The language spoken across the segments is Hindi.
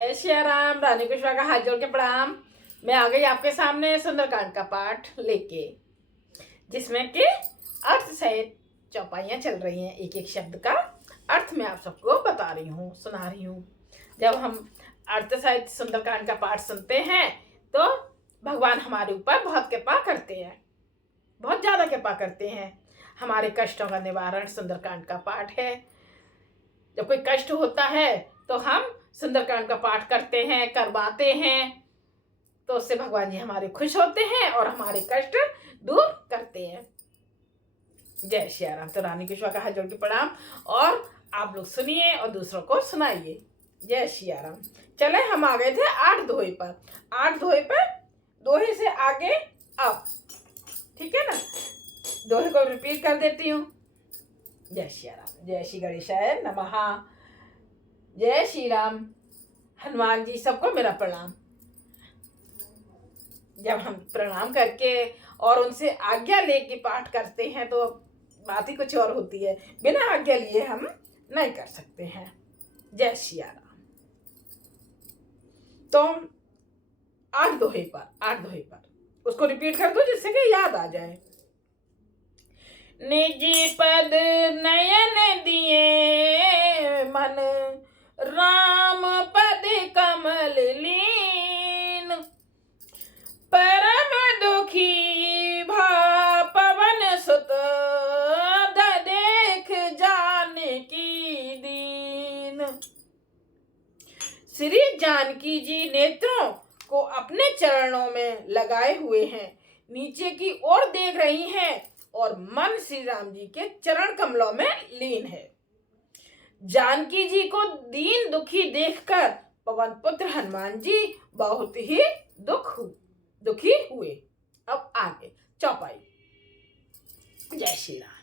जय सिया राम। रानी कुशवा का हाथ जोड़ के प्रणाम। मैं आ गई आपके सामने सुंदरकांड का पाठ लेके, जिसमें कि अर्थ सहित चौपाइयाँ चल रही हैं। एक एक शब्द का अर्थ मैं आप सबको बता रही हूँ, सुना रही हूँ। जब हम अर्थ सहित सुंदरकांड का पाठ सुनते हैं तो भगवान हमारे ऊपर बहुत कृपा करते हैं, बहुत ज़्यादा कृपा करते हैं। हमारे कष्टों का निवारण सुंदरकांड का पाठ है। जब कोई कष्ट होता है तो हम सुंदरकांड का पाठ करते हैं, करवाते हैं, तो उससे भगवान जी हमारे खुश होते हैं और हमारे कष्ट दूर करते हैं। जय श्री राम। तो रानी कुशवा का हाथ जोड़ के प्रणाम, और आप लोग सुनिए और दूसरों को सुनाइए। जय श्री राम। चले, हम आ गए थे 8 दोहे पर। 8 दोहे पर, दोहे से आगे अब, ठीक है ना। दोहे को रिपीट कर देती हूँ। जय श्री राम। जय श्री गणेशाय नमः। जय श्री राम। हनुमान जी सबको मेरा प्रणाम। जब हम प्रणाम करके और उनसे आज्ञा लेके पाठ करते हैं तो बात ही कुछ और होती है। बिना आज्ञा लिए हम नहीं कर सकते हैं। जय श्री राम। तो 8 दोहे पर उसको रिपीट कर दो जिससे कि याद आ जाए। निजी पद नयन दिए मन, राम पद कमल लीन, परम दुखी भा पवन सुत, देख जानकी दीन। श्री जानकी जी नेत्रों को अपने चरणों में लगाए हुए हैं, नीचे की ओर देख रही हैं और मन श्री राम जी के चरण कमलों में लीन है। जानकी जी को दीन दुखी देखकर पवन पुत्र हनुमान जी बहुत ही दुखी हुए। अब आगे चौपाई। जय श्री राम।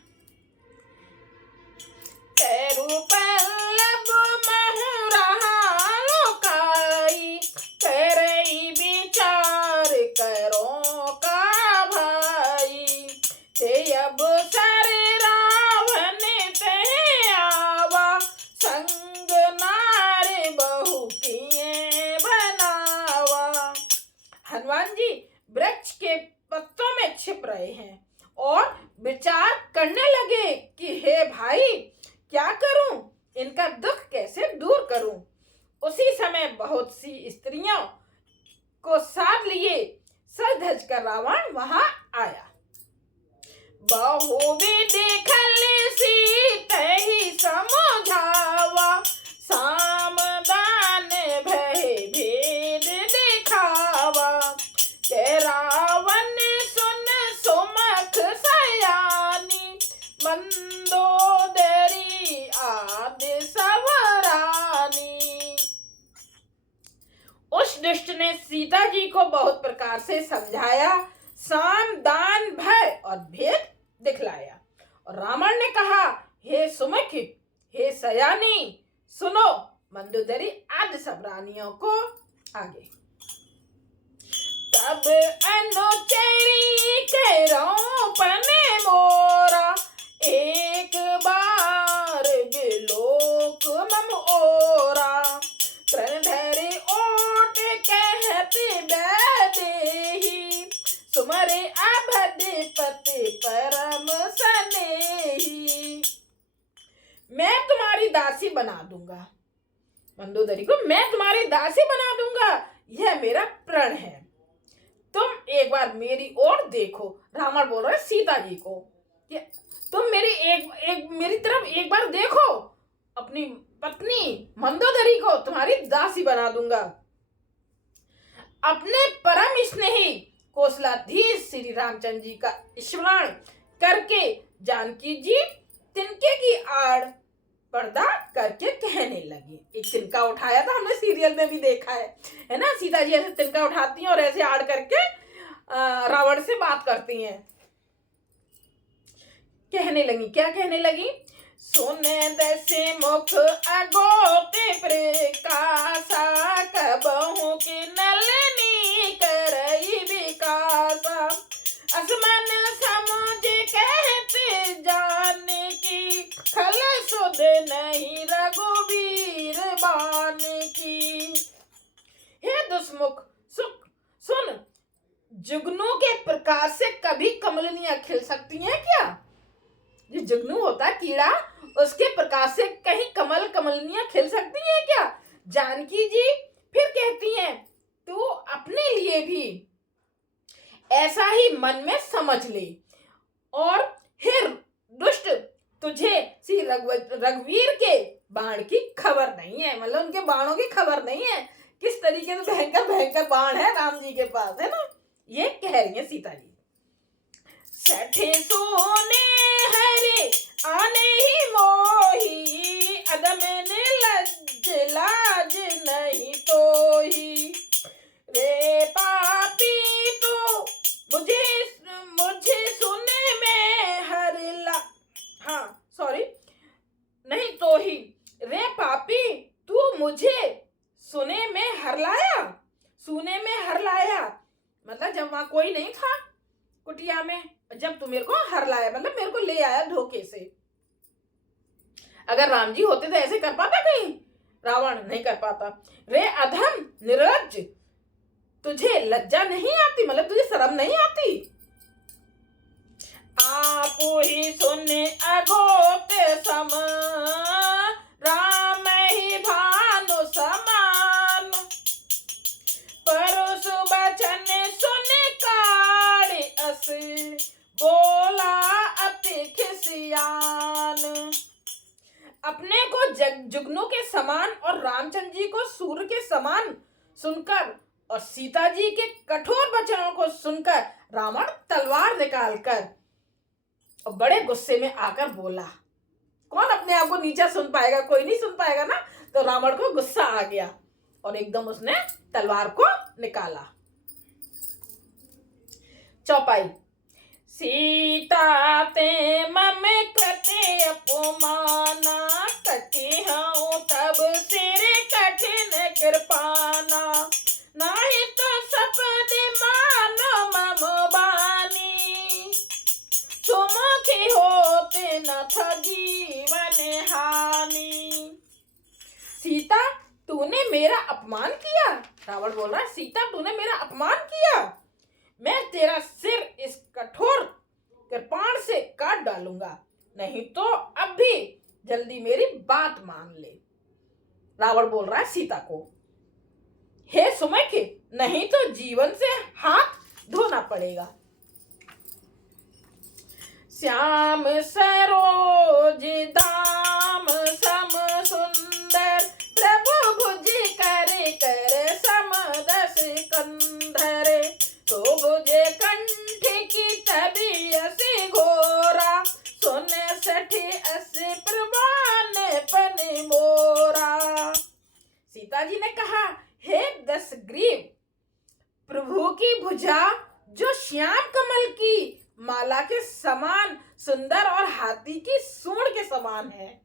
तेरू पल्लव महु रहा लोकाई, करई विचार करो का भाई, ते अब सर रावण ते आवा, संग नार बहु किए बनावा। हनुमान जी वृक्ष के पत्तों में छिप रहे हैं और विचार करने लगे कि हे भाई, क्या करूं, इनका दुख कैसे दूर करूं। उसी समय बहुत सी स्त्रियों को साथ लिए सज धज कर रावण वहां आया। बहु देखल सीत ही समझावा, सामदान भय भेद दिखावा, के रावण सुन सुमख सयानी, मंदोदरी आदि सवरानी। उस दुष्ट ने सीता जी को बहुत प्रकार से समझाया, साम दान भय और भेद दिखलाया। और रावण ने कहा, हे सुमुख, हे सयानी, सुनो मंदोदरी आदि सब रानियों को। आगे। तब अनुचरी के रोपने मोरा, एक बार बिलोक मम ओरा, तृण धरि ओट कहते बैदेही, सुमरे अभद्रपति परम सनेही। मैं तुम्हारी दासी बना दूंगा, मंदोदरी को मैं तुम्हारी दासी बना दूंगा, यह मेरा प्रण है। तुम एक बार मेरी ओर देखो। रावण बोल रहा है सीता जी को, तुम मेरी तरफ एक बार देखो, अपनी पत्नी मंदोदरी को तुम्हारी दासी बना दूंगा। अपने परम स्नेही कौशलाधीश श्री रामचंद्र जी का स्मरण करके जानकी जी तिनके की आड़ पर्दा करके कहने लगी। एक तिनका उठाया था, हमने सीरियल में भी देखा है ना। सीता जी ऐसे तिनका उठाती हैं और ऐसे आड़ करके रावण से बात करती हैं। कहने लगी, क्या कहने लगी? सुने दसे मुख अगोते प्रकाशा, कबहू की नलनी करई विकासा, असमन समझ कहते जाने की, खल सुध नहीं रघुवीर बान की। मुख सुख सुन, जुगनू के प्रकाश से कभी कमलनियां खिल सकती हैं क्या? जो जुगनू होता है कीड़ा, उसके प्रकाश से कहीं कमलनियां खिल सकती हैं क्या? जानकी जी फिर कहती हैं, तू अपने लिए भी ऐसा ही मन में समझ ले, और हे दुष्ट, तुझे श्री रघुवीर के बाण की खबर नहीं है। मतलब उनके बाणों की खबर नहीं है, किस तरीके से भयंकर भयंकर बाण है राम जी के पास, है ना, ये कह रही है सीता जी। सठे सोने हरे आने ही मोही, अदम ने लज लाज नहीं तो ही, रे पापी तो मुझे सुने में हर ला, हाँ सॉरी, नहीं तो ही, रे पापी तू मुझे सुने में हर लाया, मतलब जब वहां कोई नहीं था कुटिया में, जब तू मेरे को हर लाया, मतलब मेरे को ले आया धोखे से। अगर राम जी होते तो ऐसे कर पाता कहीं? रावण नहीं कर पाता। रे अधम निरज, तुझे लज्जा नहीं आती, मतलब तुझे शर्म नहीं आती? आप ही सुने अघोत सम, राम ही भानु समान, परुष बचन सुने काढ़ अस, बोला अति खिसियान। अपने को जुगनू के समान और रामचंद्र जी को सूर्य के समान सुनकर और सीता जी के कठोर वचनों को सुनकर रावण तलवार निकालकर और बड़े गुस्से में आकर बोला। कौन अपने आप को नीचा सुन पाएगा? कोई नहीं सुन पाएगा ना। तो रावण को गुस्सा आ गया और एकदम उसने तलवार को निकाला। चौपाई। सीता ते मम कटे अपमाना, कटे हूँ तब सिर कठिन कृपाना, नाही तो सपद मानो मम बानी, सुमुखी होते न था जीवन हानि। सीता तूने मेरा अपमान किया। रावण बोल रहा है, सीता तूने मेरा अपमान किया, मैं तेरा सिर इस कठोर कृपाण से काट डालूंगा, नहीं तो अब भी जल्दी मेरी बात मान ले। रावण बोल रहा है सीता को, हे सुमुखी, नहीं तो जीवन से हाथ धोना पड़ेगा। श्याम सरोज दाम सम सुंदर, प्रभु भुज कर कर समदस कंधर, तो भुजे कंठ की तभी असी घोरा, सुन सठी अस प्रमाण पन मोरा। सीता जी ने कहा, हे दशग्रीव, प्रभु की भुजा जो श्याम कमल की माला के समान सुंदर और हाथी की सूंड के समान है,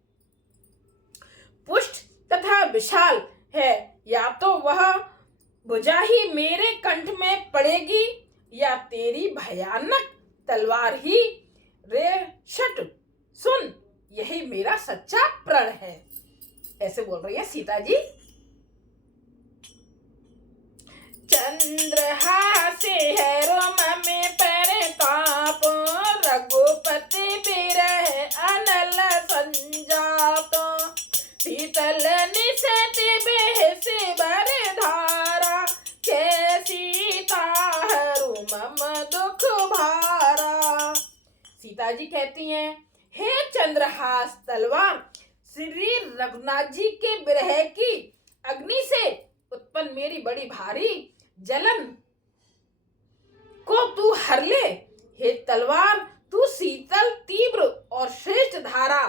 पुष्ट तथा विशाल है, या तो वह भुजा ही मेरे कंठ में पड़ेगी या तेरी भयानक तलवार ही। रे शट सुन, यही मेरा सच्चा प्रण है। ऐसे बोल रही है सीता जी। चंद्रहास है रोम में परताप, रघुपति बिरह अनल संजात, शीतल निशत बेहस बर धारा, के सीता हरू मम दुख भारा। सीता जी कहती हैं, हे चंद्रहास तलवार, श्री रघुनाथ जी के बिरह की अग्नि से उत्पन्न मेरी बड़ी भारी जलन को तू हर ले। हे तलवार, तू शीतल तीव्र और श्रेष्ठ धारा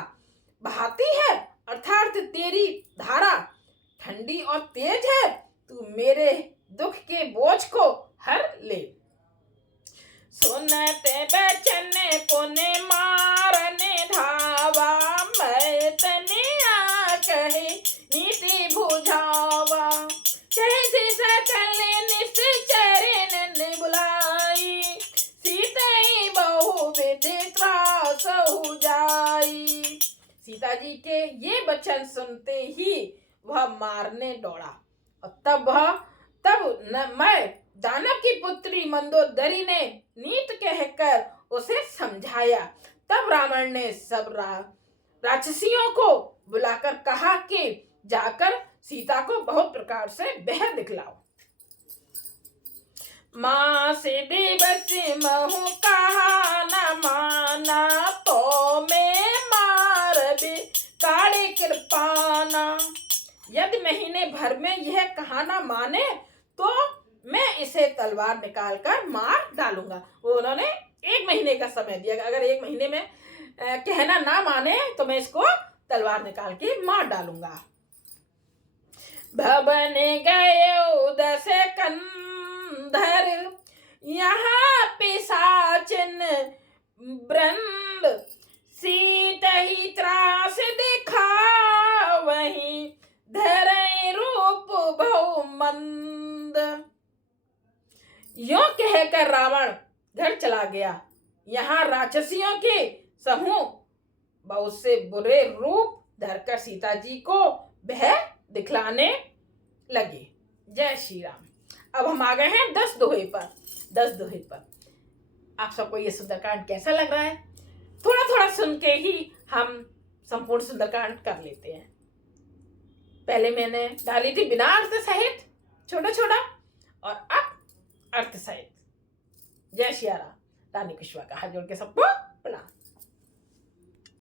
बहाती है, अर्थात तेरी धारा ठंडी और तेज है, तू मेरे दुख के बोझ को हर ले। सुनते बचन पुने मारने धावा, मैं तने आ कहे नीति बुझावा, कैसे सकल निश्चरण बुलाई, सीता बहु विधि त्रास हो जाई। सीता जी के ये वचन सुनते ही वह मारने दौड़ा और तब वह तब मैं दानव की पुत्री मंदोदरी ने नीत कहकर उसे समझाया। तब रावण ने सब राक्षसियों को बुलाकर कहा कि जाकर सीता को बहुत प्रकार से बह दिखलाओ। माँ से दिवस महु कहा न माना, तो मैं मार भी काले कृपाना। यदि महीने भर में यह कहा ना माने तो मैं इसे तलवार निकाल कर मार डालूंगा। वो उन्होंने 1 महीने का समय दिया, अगर 1 महीने में कहना ना माने तो मैं इसको तलवार निकाल के मार डालूंगा। भवन गए 10 कंधर, यहाँ पिशाचिन वृंद, सीत ही त्रास दिखा वहीं, धरे रूप बहु मंद। यों कहकर रावण घर चला गया। यहाँ राक्षसियों के समूह बहुत से बुरे रूप धरकर सीता जी को वह दिखलाने लगे। जय श्री राम। अब हम आ गए हैं 10 दोहे पर। 10 दोहे पर आप सबको ये सुंदरकांड कैसा लग रहा है? थोड़ा थोड़ा सुन के ही हम संपूर्ण सुंदरकांड कर लेते हैं। पहले मैंने डाली थी बिना अर्थ सहित छोटा छोटा, और अब अर्थ सहित। जय श्री राम। रानी कुशवा का हाथ जोड़ के सबको प्रणाम।